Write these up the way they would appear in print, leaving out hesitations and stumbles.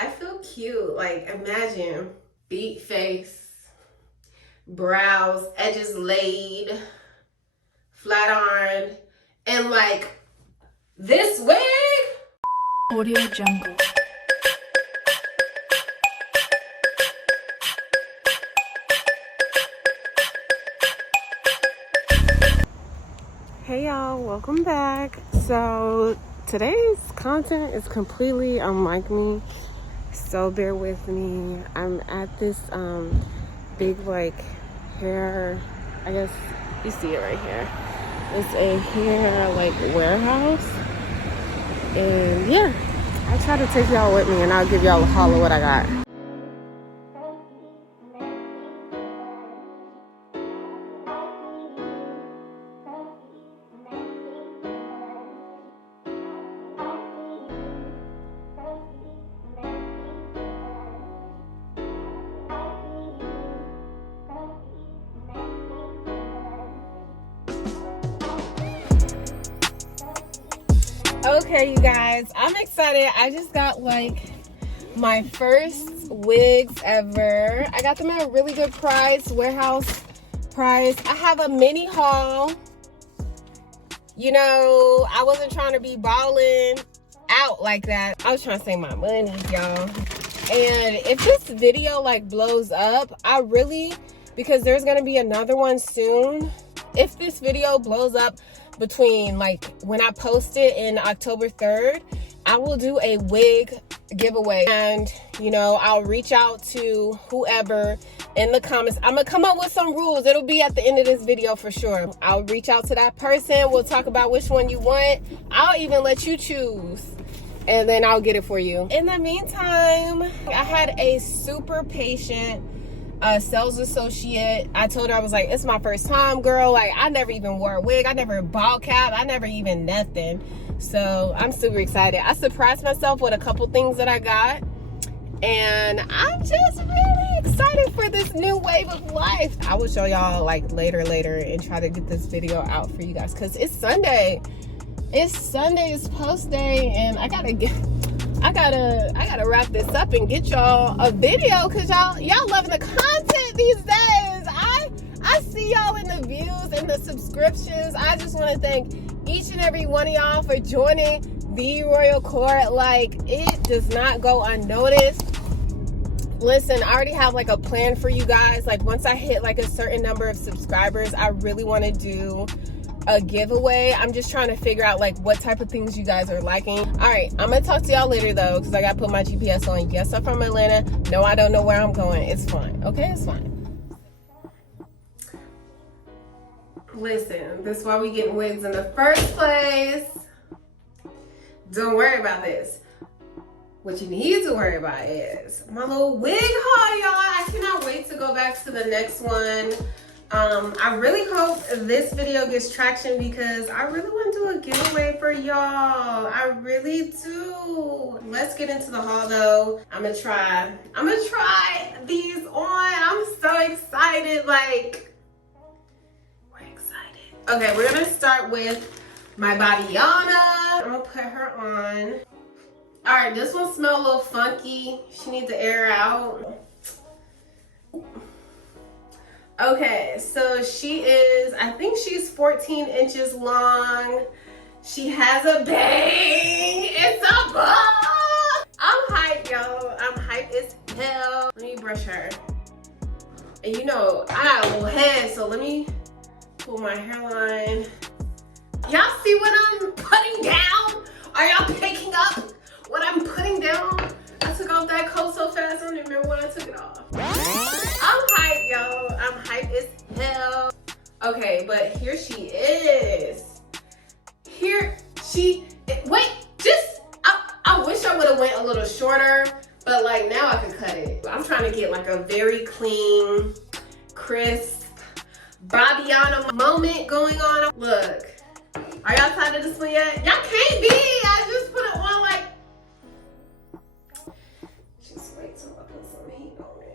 I feel cute. Like, imagine beat face, brows, edges laid, flat ironed, and like this wig. Audio Jungle. Hey y'all, welcome back. So today's content is completely unlike me, so bear with me. I'm at this big like hair, I guess you see it right here. It's a hair like warehouse, and yeah, I'll try to take y'all with me and I'll give y'all a haul of what I got. Okay, you guys, I'm excited. I just got like my first wigs ever. I got them at a really good price, warehouse price. I have a mini haul. You know, I wasn't trying to be balling out like that. I was trying to save my money, y'all. And if this video like blows up, because there's gonna be another one soon. If this video blows up between like when I post it in October 3rd, I will do a wig giveaway, and you know, I'll reach out to whoever in the comments. I'm gonna come up with some rules. It'll be at the end of this video for sure. I'll reach out to that person. We'll talk about which one you want. I'll even let you choose, and then I'll get it for you. In the meantime, I had a super patient sales associate. I told her, I was like, it's my first time, girl. Like, I never even wore a wig. I never ball cap. I never even nothing. So I'm super excited. I surprised myself with a couple things that I got, and I'm just really excited for this new wave of life. I will show y'all like later and try to get this video out for you guys, because it's Sunday. It's post day, and I gotta wrap this up and get y'all a video, because y'all loving the content these days. I see y'all in the views and the subscriptions. I just want to thank each and every one of y'all for joining the Royal Court. Like, it does not go unnoticed. Listen, I already have like a plan for you guys. Like, once I hit like a certain number of subscribers, I really want to do a giveaway. I'm just trying to figure out like what type of things you guys are liking. All right, I'm gonna talk to y'all later though, because I gotta put my GPS on. Yes, I'm from Atlanta. No, I don't know where I'm going. It's fine. Okay, it's fine. Listen, this is why we get wigs in the first place. Don't worry about this. What you need to worry about is my little wig haul, y'all. I cannot wait to go back to the next one. I really hope this video gets traction, because I really want to do a giveaway for y'all. I really do. Let's get into the haul though. I'm gonna try these on. I'm so excited. Like, we're excited. Okay, we're gonna start with my Badiana. I'm gonna put her on. All right, this one smells a little funky. She needs to air out. Okay, so she is, I think she's 14 inches long. She has a bang. It's a ball. I'm hyped, y'all. I'm hyped as hell. Let me brush her. And you know, I got a little head, so let me pull my hairline. Y'all see what I'm putting down? Are y'all picking up what I'm putting down? I took off that coat so fast, I don't even remember when I took it off. I'm hyped, y'all. I'm hyped as hell. Okay, but here she is. I wish I would have went a little shorter, but like now I can cut it. I'm trying to get like a very clean, crisp, Bobbiana moment going on. Look, are y'all tired of this one yet? Y'all can't be. I just put it on like, just wait till I put some heat on it.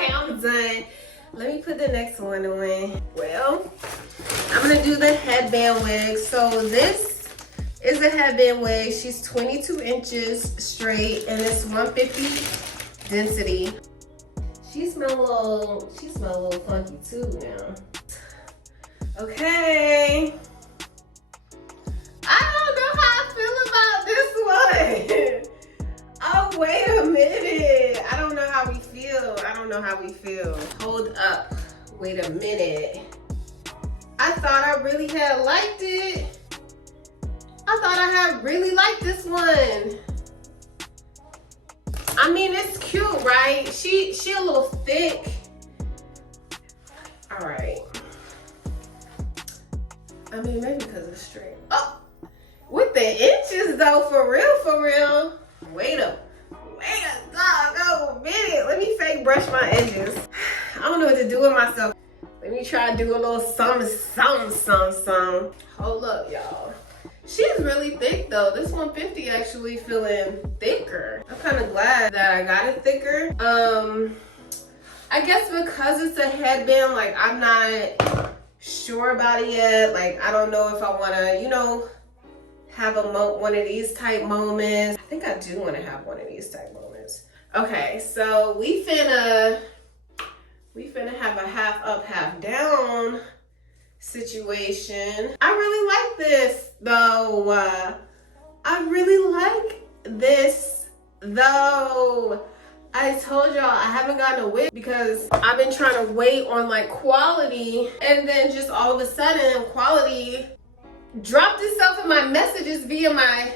Okay, I'm done. Let me put the next one on. Well, I'm gonna do the headband wig. So this is a headband wig. She's 22 inches straight and it's 150 density. She smell a little funky too now. Okay. I don't know how I feel about this one. Oh, wait a minute. I don't know how we feel. Hold up. Wait a minute. I thought I really had liked it. I thought I had really liked this one. I mean, it's cute, right? She a little thick. All right. I mean, maybe because it's straight. Oh, with the inches though, for real. Wait a doggone minute. Let me fake brush my edges. I don't know what to do with myself. Let me try to do a little something. Hold up, y'all. She's really thick though. This 150 actually feeling thicker. I'm kind of glad that I got it thicker. I guess because it's a headband, like I'm not sure about it yet. Like I don't know if I want to, you know, have one of these type moments. I think I do want to have one of these type moments. Okay, so we finna have a half up, half down situation. I really like this though. I really like this though. I told y'all I haven't gotten a wig because I've been trying to wait on like quality, and then just all of a sudden quality dropped itself in my messages via my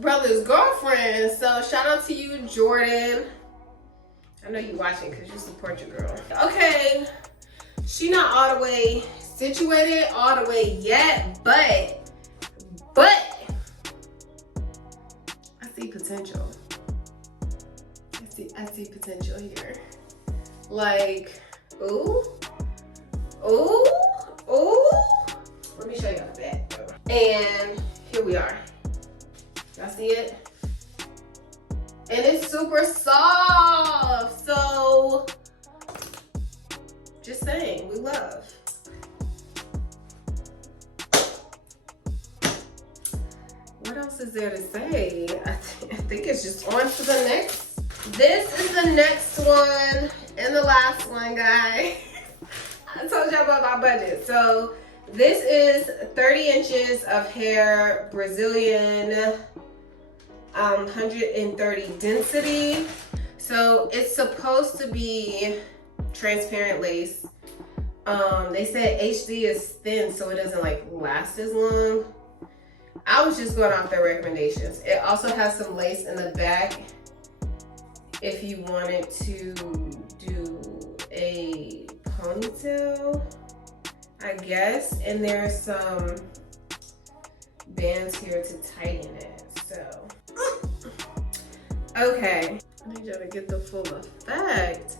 brother's girlfriend. So shout out to you, Jordan. I know you watching because you support your girl. Okay, she not all the way situated all the way yet, but I see potential. I see potential here. Like, ooh. Let me show you the back though. And here we are. Y'all see it? And it's super soft. So, just saying, we love. What else is there to say? I think it's just on to the next. This is the next one and the last one, guys. I told y'all about my budget. So this is 30 inches of hair, Brazilian, 130 density. So it's supposed to be transparent lace. They said HD is thin, so it doesn't like last as long. I was just going off their recommendations. It also has some lace in the back if you wanted to do a ponytail, I guess. And there's some bands here to tighten it. So, okay. I need y'all to get the full effect.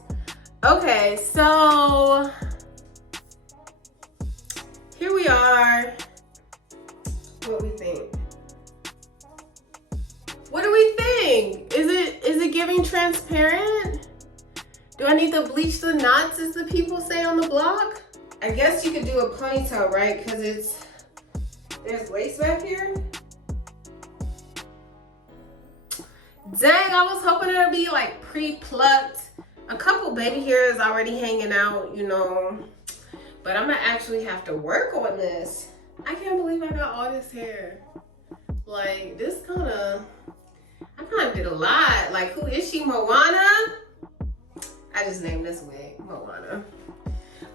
Okay, so here we are. What we think? What do we think? Is it giving transparent? Do I need to bleach the knots as the people say on the blog? I guess you could do a ponytail, right? Because there's lace back here. Dang, I was hoping it would be like pre-plucked. A couple baby hairs already hanging out, you know. But I'm gonna actually have to work on this. I can't believe I got all this hair. Like, this I kind of did a lot. Like, who is she? Moana? I just named this wig Moana.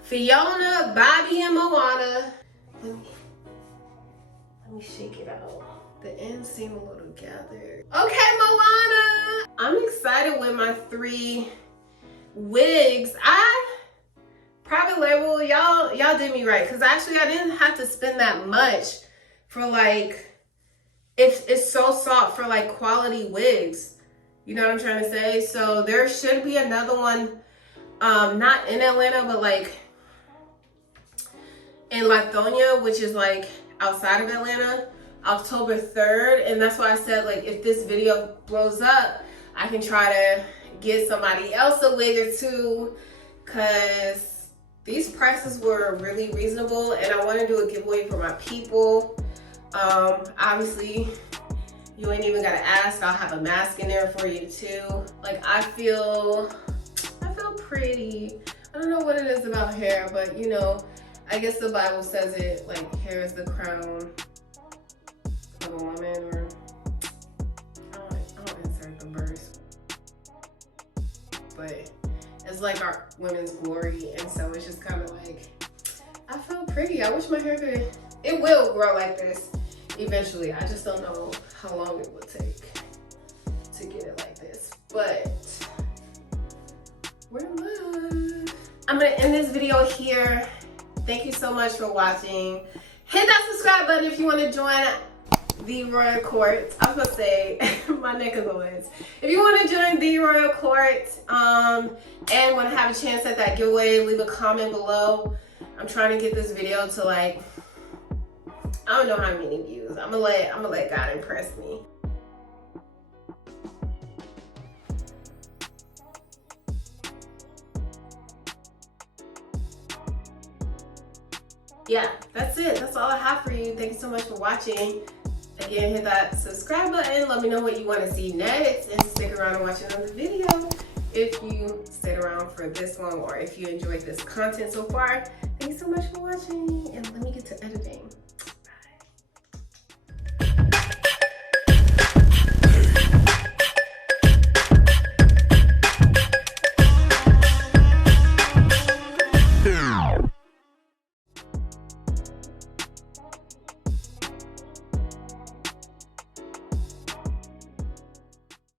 Fiona, Bobby, and Moana. Let me shake it out. The ends seem a little gathered. Okay, Moana. I'm excited with my 3 wigs. I private label, y'all did me right, because actually I didn't have to spend that much for like, it's so soft for like quality wigs. You know what I'm trying to say? So there should be another one, not in Atlanta, but like in Lithonia, which is like outside of Atlanta, October 3rd. And that's why I said, like, if this video blows up, I can try to get somebody else a wig or two because these prices were really reasonable, and I want to do a giveaway for my people. Obviously, you ain't even gotta ask. I'll have a mask in there for you too. Like, I feel pretty. I don't know what it is about hair, but you know, I guess the Bible says it, like, hair is the crown of a woman, or I don't insert the verse, but it's like our women's glory, and so it's just kind of like, I feel pretty. I wish my hair could, it will grow like this eventually. I just don't know how long it will take to get it like this, but we're live. I'm gonna end this video here. Thank you so much for watching. Hit that subscribe button if you want to join the Royal Court. I was gonna say my neck of the woods. If you want to join the Royal Court and want to have a chance at that giveaway, leave a comment below. I'm trying to get this video to, like, I don't know how many views. I'm gonna let God impress me. Yeah, that's it. That's all I have for you. Thank you so much for watching. Again, hit that subscribe button. Let me know what you want to see next, and stick around and watch another video if you stayed around for this long, or if you enjoyed this content so far. Thank you so much for watching, and let me get to editing.